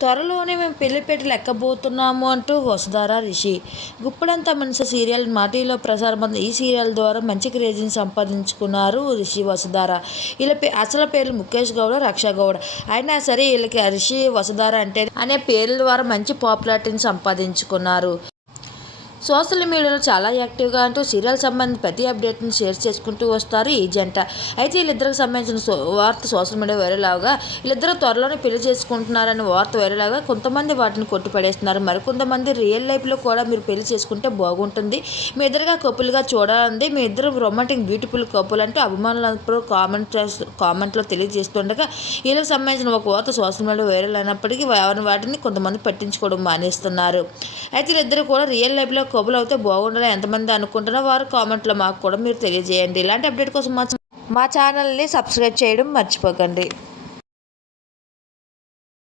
త్వరలోనే మేము పెళ్ళిపేటలు లెక్కబోతున్నాము అంటూ వసుధార రిషి. గుప్పడంత మనసు సీరియల్ మాటీలో ప్రసారం ఈ సీరియల్ ద్వారా మంచి క్రేజ్ని సంపాదించుకున్నారు రిషి వసుధార. వీళ్ళ పే అసలు పేర్లు ముఖేష్ గౌడ రక్ష గౌడ. అయినా సరే వీళ్ళకి రిషి వసుధార అంటే అనే పేర్ల ద్వారా మంచి పాపులారిటీని సంపాదించుకున్నారు. సోషల్ మీడియాలో చాలా యాక్టివ్గా అంటూ సీరియల్ సంబంధించిన ప్రతి అప్డేట్ని షేర్ చేసుకుంటూ వస్తారు ఈ జంట. అయితే వీళ్ళిద్దరికి సంబంధించిన సో వార్త సోషల్ మీడియా వైరల్ అవగా వీళ్ళిద్దరు త్వరలోనే పెళ్ళి చేసుకుంటున్నారని వార్త వైరల్ అవగా కొంతమంది వాటిని కొట్టిపడేస్తున్నారు. మరికొంతమంది రియల్ లైఫ్లో కూడా మీరు పెళ్ళి చేసుకుంటే బాగుంటుంది. మీ ఇద్దరుగా కపుల్గా చూడాలంది మీ ఇద్దరు రొమాంటిక్ బ్యూటిఫుల్ కపుల్ అంటూ అభిమానులందరూ కామెంట్ కామెంట్లో తెలియజేస్తుండగా వీళ్ళకి సంబంధించిన ఒక వార్త సోషల్ మీడియా వైరల్ అయినప్పటికీ వాటిని కొంతమంది పట్టించుకోవడం మానేస్తున్నారు. అయితే వీళ్ళిద్దరు కూడా రియల్ లైఫ్లో కబుల్ అయితే బాగుండాలి. ఎంతమంది అనుకుంటున్నా వారు కామెంట్లో మాకు కూడా మీరు తెలియజేయండి. ఇలాంటి అప్డేట్ కోసం మా మా ఛానల్ని సబ్స్క్రైబ్ చేయడం మర్చిపోకండి.